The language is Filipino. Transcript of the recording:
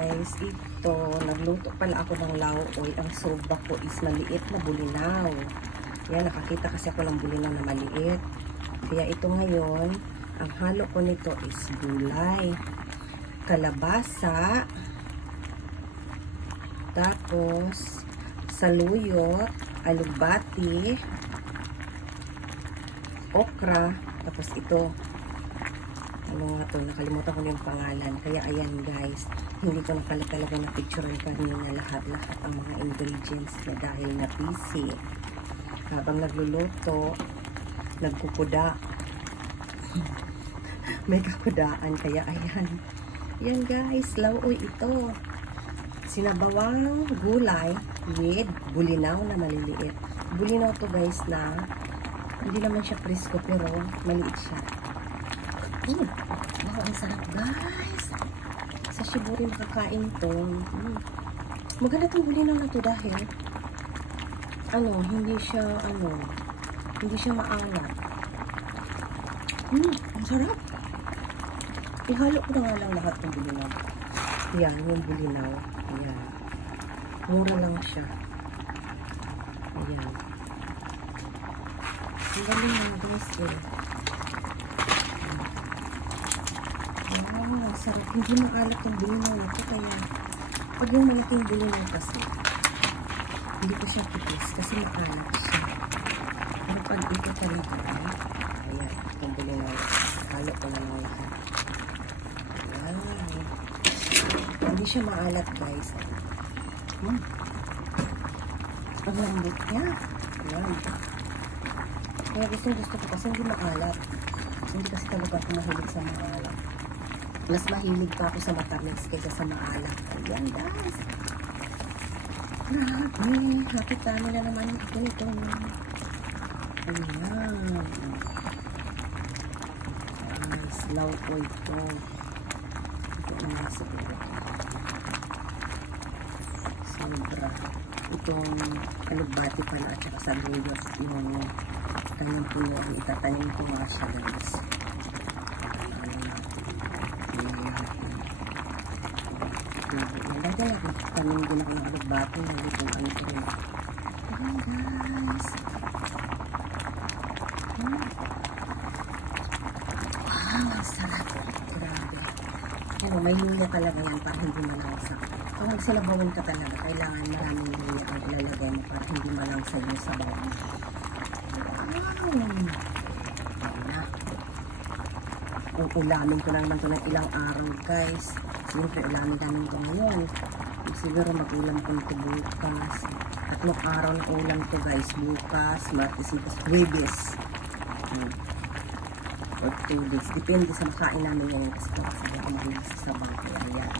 guys, ito, nagluto pala ako ng lauoy. Ang soba ko is maliit na bulinaw. Yan, nakakita kasi ako ng bulinaw na maliit. Kaya ito ngayon, ang halo ko nito is gulay, kalabasa, tapos saluyot, alugbati, okra, tapos ito, ano nga to, nakalimutan ko na yung pangalan. Kaya ayan guys, hindi ko na talaga na picturean kanina lahat-lahat ang mga ingredients na dahil na busy. Habang nagluluto, nagkukuda. May kakudaan, kaya ayan. Ayan guys, lauoy ito. Sinabawang gulay with bulinaw na maliliit. Bulinaw to guys na hindi naman siya presko pero maliit siya. Wow, ang sarap guys. Sa Cebu rin makakain to. Maganda itong bulinaw na to dahil hindi siya maalat. Ang sarap. Ihalo ko na nga lang lahat ng bulinaw. Yan, yung bulinaw. Ayan. Mura lang siya. Ayan. Ang galing na guys eh. Ang sarap. Hindi maalat yung bulinaw nito. Kaya, pag yung malaking bulinaw kasi, hindi ko siya kipis kasi maalat siya. Pero pag ito talaga, ayan, itong bulinaw. Halo ko na lang lahat. Ayan. Hindi siya maalat guys. Ang lambot niya. Ayan. Kaya gusto ko kasi hindi maalat. Hindi kasi talaga ako mahilig sa maalat. Mas mahilig pa ako sa matamis kaysa sa maalat. Ayan guys. Grabe. Hapit namin na naman ito. Ayan. Slow po ito. Ito ang nasa ito. Sobra. Itong alugbati pala at saka sa luyos yung kanyang puno ang itatanim ko mga siya guys. Dati tanim din ako ng alugbati na itong ano ko rin. Ayan guys. Wow, ang sarap. Grabe. May luya talaga yan para hindi malangsa. Kung magsilabawin ka talaga, kailangan maraming luya ang ilalagay mo para hindi malangsa yung sabaw. Wow! Ayan na. Uulamin ko na naman ito ng ilang araw guys. Siyempre, ulamin namin ito ngayon. Siguro mag-ulam ko ito bukas. Tatlong araw ng ulam ito guys. Bukas, Martes, Huwebes. Or 2 days. Depende sa makain namin yan. Kasi ako mahilig sa sabaw. Kaya yan.